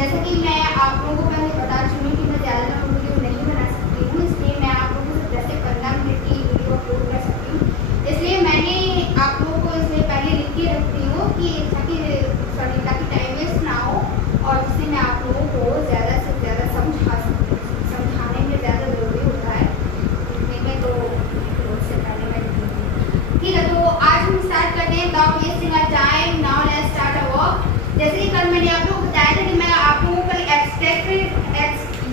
जैसा कि मैं आप लोगों को पहले बता चुकी हूँ कि मैं ज़्यादा लंबी वीडियो नहीं बना सकती हूँ, इसलिए मैं आप लोगों को 10 से 15 मिनट की वीडियो अपलोड कर सकती हूँ। इसलिए मैंने आप लोगों को इसलिए पहले लिख के रखती हूँ कि ताकि टाइम वेस्ट ना हो और जिससे मैं आप लोगों को ज़्यादा से ज़्यादा समझा सकूँ। समझाने में ज़्यादा ज़रूरी होता है लिखने में, तो उससे पहले मैं लिखूँगी। ठीक है, तो आज हम स्टार्ट करते हैं without wasting our time. Now let's start our work. जैसे कि कल मैंने आप लोगों को बताया था कि मैं आप लोगों को एब्स्ट्रैक्ट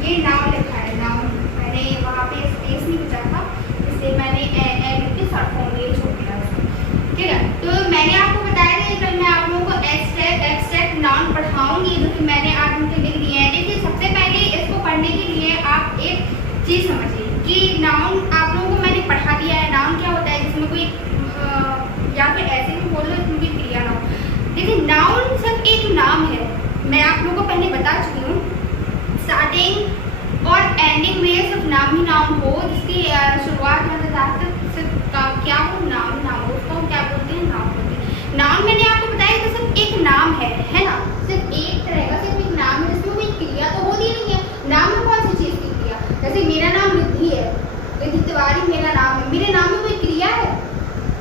ये नाउन लिखा है, नाउन मैंने वहाँ पे स्पेस नहीं बचा था, इसलिए मैंने लिख के शॉर्ट फॉर्म में छोड़ दिया उसको। ठीक है, तो मैंने आपको बताया था कि कल मैं आप लोगों को एब्स्ट्रैक्ट नाउन पढ़ाऊंगी, जो कि मैंने आप लोगों को लिख दिया है। देखिए, सबसे पहले इसको पढ़ने के लिए आप एक चीज़ समझिए कि नाउन आप लोगों को मैंने पढ़ा दिया है। नाउन क्या होता है, जिसमें कोई या फिर ऐसे भी बोल लो इसमें कोई क्रिया ना हो। देखिए, नाउन सिर्फ एक नाम है, मैं आप लोगों को पहले बता चुकी हूँ। स्टार्टिंग और एंडिंग में सिर्फ नाम ही नाम हो, जिसकी शुरुआत में सिर्फ क्या हो, नाम हो, उसको हम क्या बोलते हैं, नाम बोलते हैं। नाम मैंने आपको बताया तो सिर्फ एक नाम है ना, सिर्फ एक तरह का सिर्फ एक नाम है, जिसमें कोई क्रिया तो होती नहीं है। नाम में कौन सी चीज़ की क्रिया, जैसे मेरा नाम रिद्धि है, रिद्धि तिवारी मेरा नाम है, मेरे नाम में कोई क्रिया है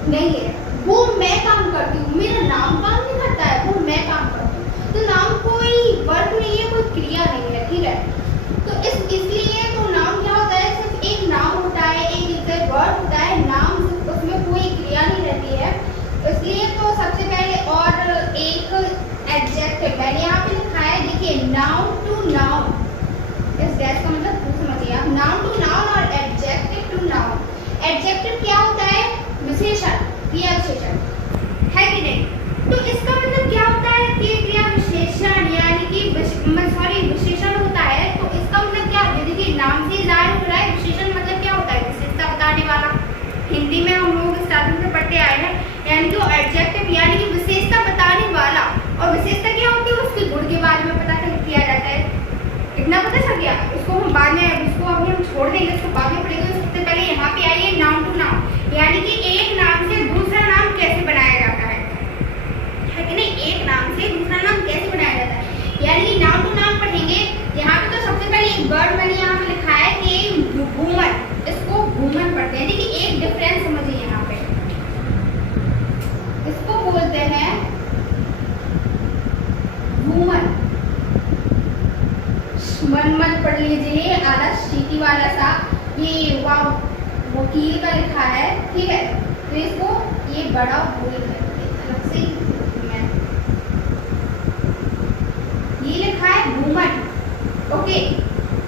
नहीं है, वो मैं काम करती हूँ, मेरा नाम काम नहीं करता है, वो मैं काम करती हूँ। तो नाम कोई वर्ड नहीं है, कोई क्रिया नहीं है। ठीक है, तो इसलिए तो नाम क्या होता है, सिर्फ एक नाम होता है, एक वर्ड होता है, नाम उसमें कोई क्रिया नहीं रहती है। इसलिए तो सबसे पहले और एक एडजेक्टिव मैंने यहाँ पे लिखा है, देखिए, नाउन टू नाउन। इस डैश का मतलब समझिए आप, नाउन टू नाउन और एडजेक्टिव टू नाउन। एडजेक्टिव क्या होता है, विशेषण, क्रिया विशेषण है कि नहीं। तो इसका मतलब क्या होता है कि क्रिया विशेषण यानी कि विशेषण होता है। तो इसका मतलब क्या है, देखिए नाम से जाहिर हो रहा है। विशेषण मतलब क्या होता है, विशेषता बताने वाला। हिंदी में हम लोग स्टार्टिंग से पढ़ते आए हैं, यानी कि एडजेक्टिव यानी कि विशेषता बताने वाला। और विशेषता क्या होती है, उसके गुण के बारे में पता किया जाता है। इतना पता चल गया, इसको हम बाद में, इसको अभी हम छोड़ देंगे, इसको बाद में पढ़ेंगे। सबसे पहले यहाँ पे आइए, नाउन टू नाउन यानी कि एक नाम से दूसरा नाम कैसे बनाया जाता है कि नहीं। एक नाम से दूसरा नाम कैसे बनाया जाता है, यानी कि नाउन टू नाउन पढ़ेंगे। यहाँ पे तो सबसे पहले एक वर्ड मैंने यहाँ पे लिखा है कि घूमन, इसको घूमन पढ़ते हैं। देखिए, एक डिफरेंस समझिए यहाँ पे, इसको बोलते हैं घूमन। मन पढ़ लीजिए, आधा सीटी वाला सा, ये वकील का लिखा है। ठीक है, तो इसको ये बड़ा भूल है, अलग से ये लिखा है घूमन। ओके,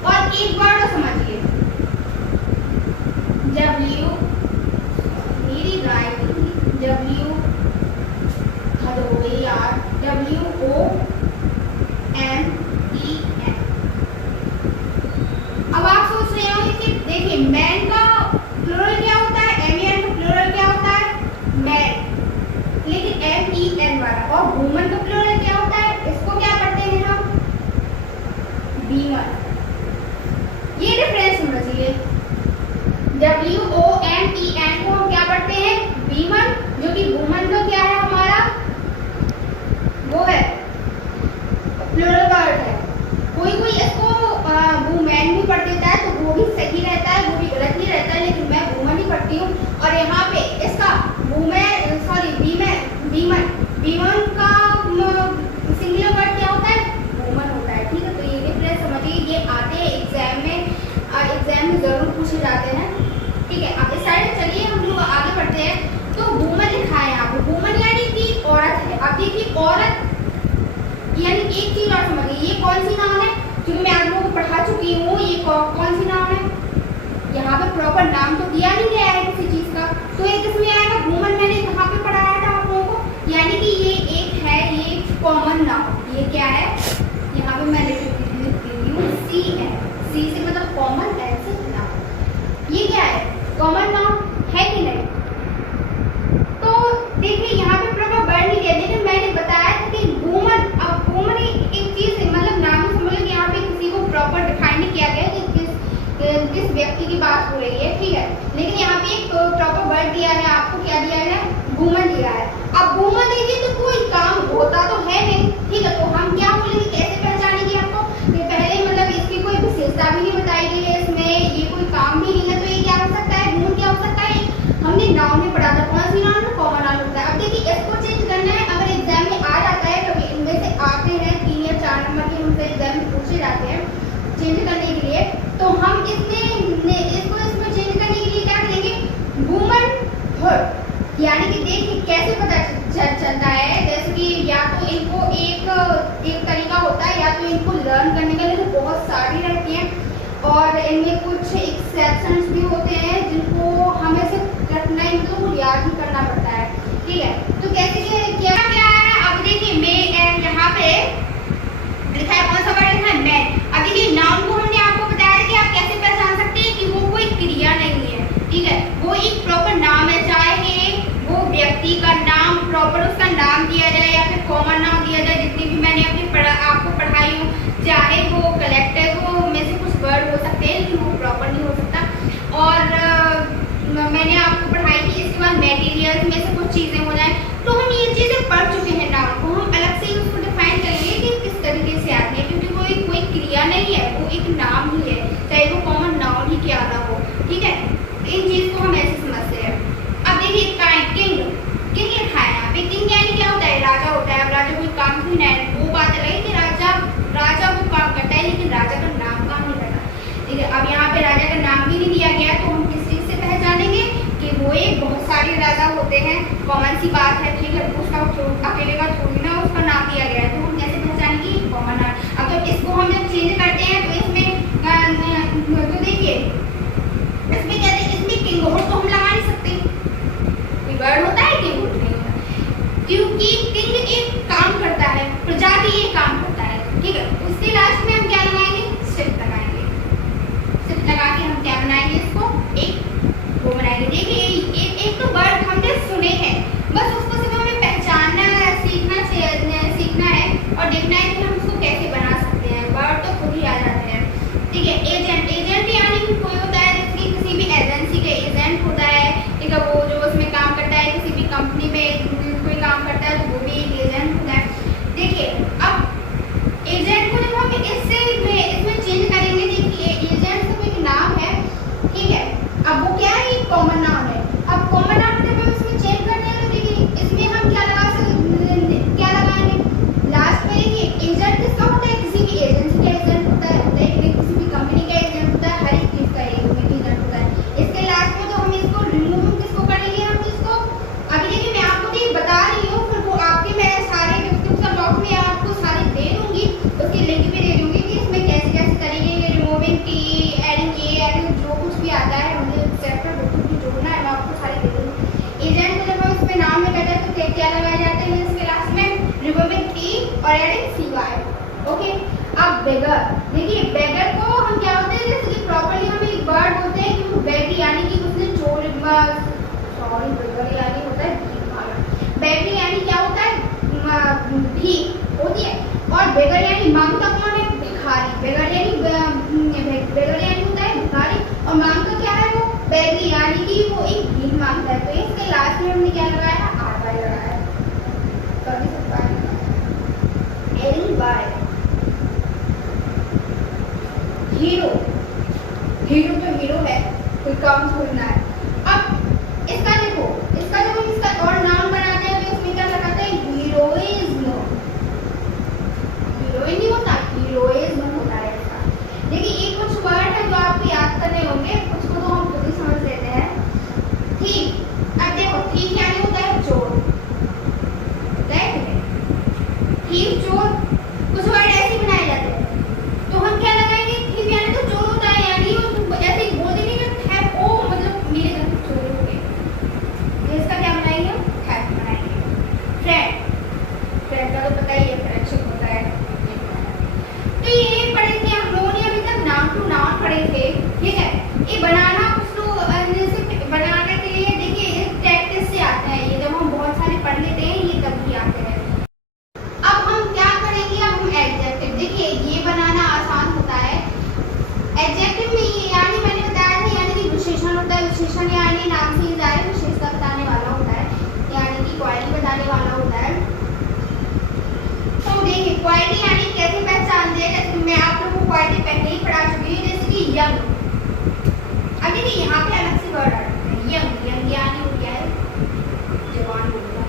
और एक वर्ड समझिए, W, मेरी राइटिंग WOMEN। अब आप सोच रहे होंगे कि देखिए, मैन का प्लूरल क्या होता है, MEN का प्लूरल क्या होता है, मैन, लेकिन MEN वाला। और वुमन का प्लूरल क्या होता है, इसको क्या पढ़ते हैं हम, वीमन। ये डिफरेंस समझिए, WOMEN को हम क्या पढ़ते हैं, वीमन, जो कि वुमन का क्या है हमारा, वो है प्लूरल वर्ड है। कोई इसको वुमेन भी पढ़ देता है, तो वो भी सही रहता है, वो भी गलत नहीं रहता है, लेकिन मैं वुमन ही पढ़ती हूँ। और यहाँ पे इसका वीमन का सिंगुलर वर्ड क्या होता है, वुमन होता है। ठीक है, तो ये डिफरेंस समझिए, ये आते हैं एग्जाम में जरूर पूछे जाते हैं। ठीक है, अब इस साइड चलिए हम लोग आगे बढ़ते हैं। तो वुमन लिखा है यहाँ पे, वुमन यानी कि औरत है। अब देखिए, औरत यानी एक चीज और समझिए, ये कौन सी नाउन है, क्योंकि मैं आप लोगों को पढ़ा चुकी हूँ, ये कौन सी नाउन है। यहाँ पे प्रॉपर नाम तो दिया नहीं गया है किसी चीज का, तो ये किसमें आएगा, वुमन। मैंने कहाँ पे पढ़ाया था आप लोगों को, यानी कि ये एक है, ये कॉमन नाउन। ये क्या है, यहाँ पे मैं लिख रही हूँ C है, C से मतलब कॉमन, N से नाउन। ये क्या है, कॉमन नाउन है कि नहीं। तो देखिए, यहाँ पे प्रॉपर वर्ड नहीं दिया, लेकिन मैंने बताया था कि वुमन। अब वुमन एक चीज है, मतलब नाम से समझ लो कि यहाँ पे किसी को प्रॉपर डिफाइन नहीं किया गया कि किस व्यक्ति की बात हो रही है। ठीक है, लेकिन यहाँ पे एक प्रॉपर वर्ड दिया है आपको, क्या दिया है, वुमन दिया है। अब वुमन देखिए, तो कोई काम होता तो है नहीं। ठीक है, तो हम क्या बोलेंगे, कैसे पहचानेंगे आपको, हमने नाउन में पढ़ा था, कौन सी नाउन में, कॉमन नाउन होता है। अब देखिए इसको चेंज करना है, अगर एग्जाम में आ जाता है, कभी इनमें से आते हैं 3 या 4 नंबर के हमसे एग्जाम में पूछे जाते हैं चेंज करने के लिए, तो हम इसको इसमें चेंज करने के लिए क्या करेंगे, वुमनहुड, यानी कि देखिए कैसे पता चलता है, जैसे कि या तो इनको एक तरीका होता है, या तो इनको लर्न करने के लिए बहुत सारी रहती हैं, और इनमें कुछ एक्सेप्शंस भी होते हैं जिनको हमें सिर्फ रखना ही, तो याद ही करना पड़ता है, ठीक है। तो कैसे क्या क्या है, अब देखिए मैं यहाँ पे लिखा है, कौन सा वर्ड लिखा है, मैन। अब देखिए नाउन को हमने आपको बताया कि आप कैसे पहचान सकते हैं कि वो कोई क्रिया नहीं है, ठीक है, वो एक प्रॉपर नाम है, चाहे वो व्यक्ति का नाम प्रॉपर उसका नाम दिया जाए या फिर कॉमन नाम दिया जाए, जितनी भी मैंने अपनी आपको पढ़ाई हो, चाहे वो कलेक्टिव हो, में से कुछ वर्ड हो सकते हैं लेकिन वो प्रॉपर नहीं हो सकता। और मैंने आपको पढ़ाई की, इसके बाद मटेरियल में से कुछ चीज़ें हो जाए, तो हम ये चीज़ें पढ़ चुके हैं, नाउन को हम अलग से ही उसको डिफाइन करेंगे कि किस तरीके से आती है, क्योंकि वो कोई क्रिया नहीं है, वो एक नाम ही है, चाहे वो कॉमन नाउन ही क्यों ना हो, ठीक है। इन चीज़ को हम ऐसे समझते हैं। अब देखिए किंग, किंग लिखा है यहाँ पे, किंग यानी क्या होता है, राजा होता है। अब राजा कोई काम क्यों नहीं है, वो बात अलग है कि राजा वो काम करता है, लेकिन राजा का नाम काम नहीं करता, ठीक है। अब यहाँ पे राजा का नाम भी नहीं दिया गया, तो हम किस चीज़ से पहचानेंगे कि वो एक बहुत सारे राजा होते हैं, कॉमन सी बात है, ठीक है, उसका अकेले का थोड़ी ना उसका नाम दिया गया है, तो हम कैसे पहचानेंगे, कॉमन नाम। अब जब इसको हम जब चेंज करते हैं तो इसमें तो देखिए इसमें क्या है, इसमें किंगहुड तो हम लगा नहीं सकते, कोई वर्ड होता है किंगहुड नहीं होता, क्योंकि किंग एक काम करता है, प्रजाति एक काम करता है, ठीक है। उसके लास्ट में हम क्या लगाएंगे, शिफ्ट लगाएंगे, शिफ्ट लगा के हम क्या बनाएंगे, इसको एक वो बनाएंगे। देखिए एक तो वर्ड हमने सुने हैं, बस उसको सिर्फ हमें पहचानना है, सीखना है और देखना है कि हम उसको कैसे बना सकते हैं, वर्ड तो खुद ही आ जाते हैं, ठीक है। एजेंट, एजेंट यानी कि कोई होता है जिसकी किसी भी एजेंसी का एजेंट होता है, ठीक है, वो जो उसमें काम करता है, किसी भी कंपनी में कोई काम करता है तो वो भी एक एजेंट होता है। देखिए अब एजेंट को जब हम इसमें चेंज करेंगे, देखिए एजेंट सिर्फ एक नाम है, ठीक है, अब वो क्या है, कॉमन नाम है। अब कॉमन नाम जब हम इसमें चेंज करते हैं तो देखिए इसमें हम क्या लगाएंगे, लास्ट में देखिए एजेंट किसका होता है, किसी भी एजेंसी का एजेंट होता है, किसी भी कंपनी का एजेंट होता है, हर एक चीज का एजेंट होता है। इसके लास्ट में तो हम इसको रिमूव किसको करेंगे, हम इसको अभी देखिए मैं आपको तो ये बता रही हूँ, फिर वो आपके मैं सारे डिस्क्रिप्शन बॉक्स में आपको सारे दे दूंगी, उसकी लिंक भी दे दूंगी कि इसमें कैसे कैसे करेंगे, रिमूविंग टी, एडिंग ए, एडिंग जो कुछ भी आता है, मुझे चैप्टर बिल्कुल भी जोड़ना है, मैं आपको सारे दे दूंगी। एजेंट को जब हम इसमें नाम में कहते हैं तो क्या लगाए जाते हैं इसके लास्ट में, रिमूविंग टी और एडिंग सी वाई, ओके। अब बेगर, देखिए बेगर को हम क्या होते हैं, जैसे कि प्रॉपर्ली हम एक वर्ड बोलते हैं कि वो बेगी यानी कि उसने चोर, सॉरी बेगर यानी होता है भीख मांगना, बेगी यानी क्या होता है, भीख होती है, और बेगर यानी मांगता कौन है, भिखारी, बेगर यानी होता है भिखारी, और मांगता क्या है, वो बेगी यानी कि वो एक भीख मांगता है। तो इसके लास्ट में हमने क्या लगाया, आर वाई लगाया, कर भी सकता है एल वाई। हीरो, हीरो तो हीरो है, कोई काम थोड़ी ना है। अब इसका देखो, इसका जब हम इसका और नाम बनाते हैं तो इसमें क्या लगाते हैं, हीरोइज्म, हीरोइन नहीं होता, हीरोइज्म होता है इसका। देखिए ये कुछ वर्ड है जो आपको याद करने होंगे, कुछ को तो हम खुद ही समझ लेते हैं, ठीक। अब देखो ठीक क्या नहीं होता है, चोर, राइट, ठीक चोर, कुछ वर्ड ऐसे बनाए जाते हैं, तो हम क्या लगाएंगे, ठीक यानी तो चोर होता है, यानी वो ऐसे ही बोल देंगे कि है ओ मतलब मेरे घर में चोरी हो गई, तो इसका क्या बनाएंगे, थेफ्ट बनाएंगे। फ्रेंड, फ्रेंड का तो पता ही है, फ्रेंडशिप होता है। तो ये पढ़े थे हम लोगों ने अभी तक, नाउन टू नाउन पढ़े थे, ठीक है। ये बनाना कुछ तो बनाने के लिए देखिए प्रैक्टिस से आता है, ये जब हम बहुत सारे पढ़ लेते हैं ये तभी आते हैं। अब हम क्या करेंगे, अब हम एडजेक्टिव, देखिए ये बनाना आसान होता है। एडजेक्टिव में ये यानी मैंने बताया था, यानी कि विशेषण होता है, विशेषण यानी नाम से ही जाए विशेषता बताने वाला होता है, यानी कि क्वालिटी बताने वाला होता है। तो देखिए क्वालिटी यानी कैसे पहचानते हैं, जैसे मैं आप लोगों को क्वालिटी पहले ही पढ़ा चुकी हूँ, जैसे कि यंग। अब देखिए यहाँ पे अलग से वर्ड आते हैं, यंग, यंग यानी जवान बोलूँगा।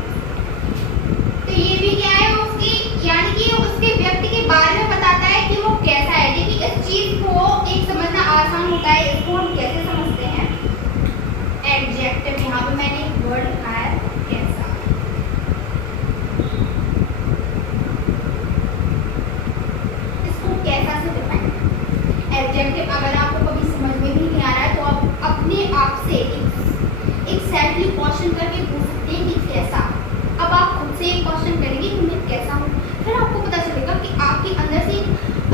तो ये भी क्या है, उसकी यानी कि उसके व्यक्ति के बारे में बताता है कि वो कैसा है। देखिए इस चीज को एक समझना आसान होता है, इसको हम कैसे समझते हैं। एडजेक्टिव, यहाँ पे मैंने एक वर्ड लिखा है कैसा। इसको कैसा से डिफाइन, एडजेक्टिव अगर आपको कभी समझ में भी नहीं आ रहा है तो आप अपने आप से एक सेल्फली क्वेश्चन करके पूछ सकते हैं कि कैसा। अब आप खुद से एक क्वेश्चन करेंगे कि मैं कैसा हूँ, फिर आपको पता चलेगा कि आपके अंदर से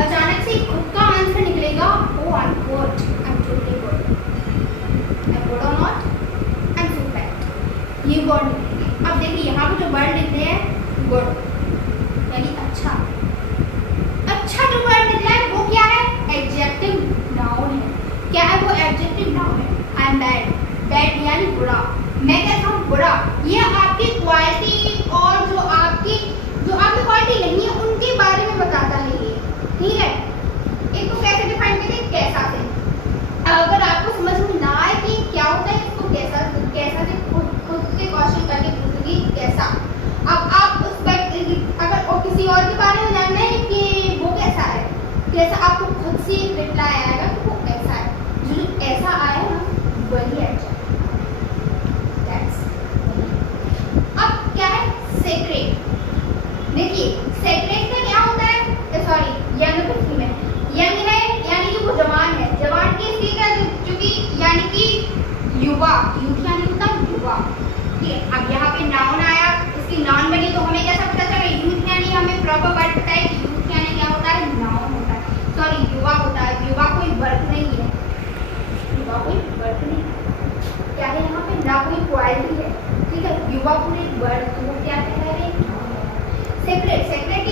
अचानक से खुद का आंसर निकलेगा, oh I am good, I am totally good, I am good और not, I am so bad, ये वर्ड निकलेंगे। अब देखिए यहाँ पे जो वर्ड लिखते हैं गुड यानी अच्छा, अच्छा जो वर्ड निकला है वो क्या है, एडजेक्टिव नाउन है। क्या है वो, एडजेक्टिव नाउन है। आई एम बैड, बैड यानी बुरा, मैं कैसा हूँ, बुरा। ये आपकी क्वालिटी और जो आपकी क्वालिटी नहीं है उनके बारे में बताता है ये, ठीक है। इसको कैसे डिफाइन करें, कैसा से। अगर आपको समझ में ना आए कि क्या होता है, इसको कैसा से खुद से क्वेश्चन करके पूछेंगे कैसा। अब आप उस पर अगर और किसी और के बारे में जानना है कि वो कैसा है, कैसा आपको खुद से रिप्लाई आएगा कि वो कैसा है। जो ऐसा आया ना वही है। अब क्या है, सेक्रेट। देखिए सेक्रेट का क्या होता है, सॉरी यंग तो फीमेल, यंग है यानी कि वो जवान है, जवान की स्थिति चूंकि यानी कि युवा, यूथ यानी होता है युवा, ठीक है। अब यहाँ पे नाउन आया, इसकी नाउन बनी तो हमें कैसा पता चला, यूथ यानी हमें प्रॉपर वर्ड पता है कि यूथ यानी क्या होता है, नाउन होता है, सॉरी युवा होता है। युवा कोई वर्ड नहीं है, युवा कोई वर्ड नहीं है, क्या है यहाँ पे, ना कोई क्वालिटी है, ठीक है। युवा पूरे वर्ड तो वो क्या कह रहे हैं, सेक्रेट। सेक्रेट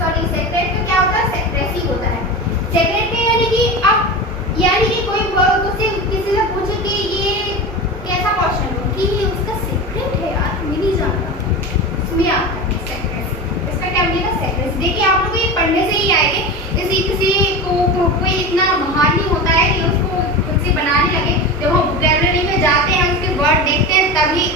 सॉरी सेक्रेट का क्या होता है, सेक्रेसी होता है। सेक्रेट में यानी कि अब यानी कि कोई उससे किसी से पूछे कि ये कैसा क्वेश्चन हो कि ये उसका सीक्रेट है यार, मैं नहीं जानता, इसमें आता है सेक्रेसी। इसका क्या मिलेगा, सेक्रेसी। देखिए आप लोग ये पढ़ने से ही आएंगे, किसी को कोई इतना महान नहीं होता है कि उसको खुद से बनाने लगे। जब हम वोकैबुलरी में जाते हैं उसके वर्ड देखते हैं तभी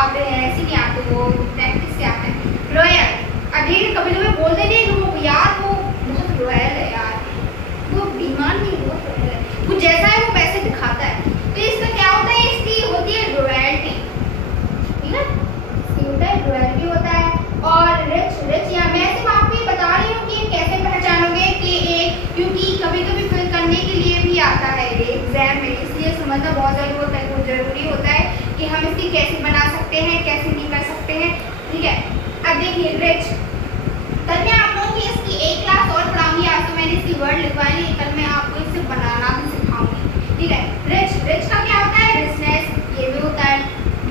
आते हैं, ऐसे नहीं आते, वो प्रैक्टिस से आते हैं। रॉयल, अभी कभी कभी बोल देते हैं वो यार वो बहुत रॉयल है यार, वो बीमार नहीं, बहुत रॉयल है, वो जैसा है वो वैसे दिखाता है। तो इसका क्या होता है, इसकी होती है रॉयल्टी, ठीक है, इसकी होता है रॉयल्टी होता है। और रिच, रिच या मैं सिर्फ आपको ये बता रही हूँ कि कैसे पहचानोगे कि एक, क्योंकि कभी कभी फिल करने के लिए भी आता है एग्जाम में, इसलिए समझना बहुत जरूरी होता है कि हम इसकी कैसे बना सकते हैं, कैसे नहीं कर सकते हैं, ठीक है। अब देखिए रिच, कल मैं आप लोगों की इसकी एक क्लास और पढ़ाऊंगी, आज तो मैंने इसकी वर्ड लिखवाई नहीं, कल मैं आपको इससे बनाना भी सिखाऊंगी, ठीक है। रिच, रिच का क्या होता है, रिचनेस, ये भी होता है।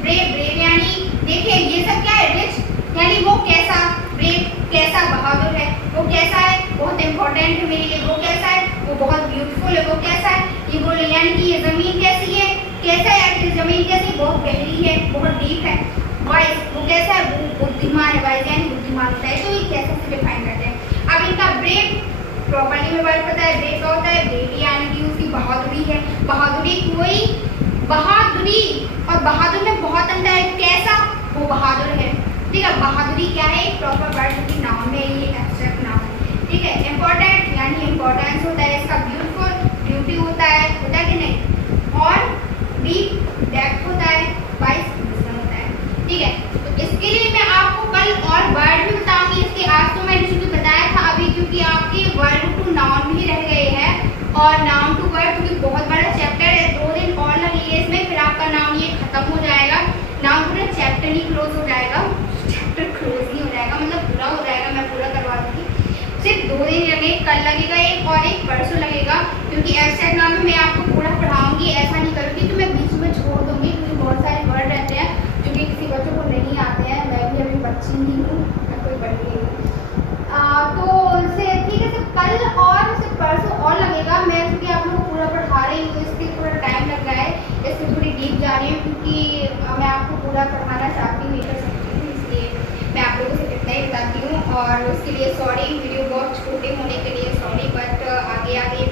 ब्रेव, ब्रेव यानी देखिए ये सब क्या है, रिच यानी वो कैसा, ब्रेव कैसा, बहादुर है, वो कैसा है, बहुत इंपॉर्टेंट है मेरे लिए, वो कैसा है, वो बहुत ब्यूटीफुल है, वो कैसा है, ये बोल यानी कि ये जमीन कैसी है, कैसा है, जमीन कैसी, बहुत गहरी है, बहुत डीप है। वाइज, वो कैसा है, वो बुद्धिमान है, वाइज यानी बुद्धिमान होता है। तो ये कैसे से डिफाइन करते हैं। अब इनका ब्रेव, प्रॉपर्टी में वर्ड पता है, ब्रेव का होता है, ब्रेव यानी कि उसकी बहादुरी है, बहादुरी कोई, बहादुरी और बहादुर में बहुत अंतर है, कैसा, वो बहादुर है, ठीक है। बहादुरी क्या है, एक प्रॉपर वर्ड जो कि नाउन में, ये एब्स्ट्रैक्ट नाउन है, ठीक है। इंपॉर्टेंट यानी इंपॉर्टेंस होता है, इसका ब्यूटीफुल, ब्यूटी होता है कि नहीं, और डीप, डेप्थ होता है, वाइज विजडम होता है, ठीक है। तो इसके लिए मैं आपको कल और वर्ड भी बताऊंगी इसके, आज तो मैंने चूंकि बताया था अभी, क्योंकि आपके वर्ड टू नाउन भी रह गए हैं, और नाउन टू वर्ड क्योंकि बहुत बड़ा चैप्टर है, 2 दिन और लगेंगे इसमें, फिर आपका नाउन ये खत्म हो जाएगा, नाउन पूरा चैप्टर नहीं क्लोज हो जाएगा, चैप्टर क्लोज नहीं हो जाएगा, मतलब पूरा हो जाएगा, मैं पूरा करवा दूंगी। सिर्फ 2 दिन लगे, कल लगेगा एक और एक परसों लगेगा, क्योंकि एब्स्ट्रैक्ट नाउन में मैं आपको पूरा पढ़ाऊंगी, ऐसा नहीं करूँगी तो मैं बीच में छोड़ दूंगी, क्योंकि बहुत सारे वर्ड रहते हैं जो कि किसी बच्चों को नहीं आते हैं, मैं भी अभी बच्ची ही हूँ, मैं कोई बड़ी नहीं हूँ। तो इससे ठीक है, सिर्फ कल और सिर्फ परसों और लगेगा, मैं क्योंकि आप लोग को पूरा पढ़ा रही हूँ, इसके थोड़ा टाइम लग रहा है, इससे थोड़ी डीप जा रही हूँ, क्योंकि मैं आपको पूरा पढ़ाना चाहती हूँ, नहीं कर सकती हूँ, इसलिए मैं आप लोगों से इतना ही बताती हूँ। और उसके लिए सॉरी, वीडियो बहुत छोटे होने के लिए सॉरी, बट आगे आगे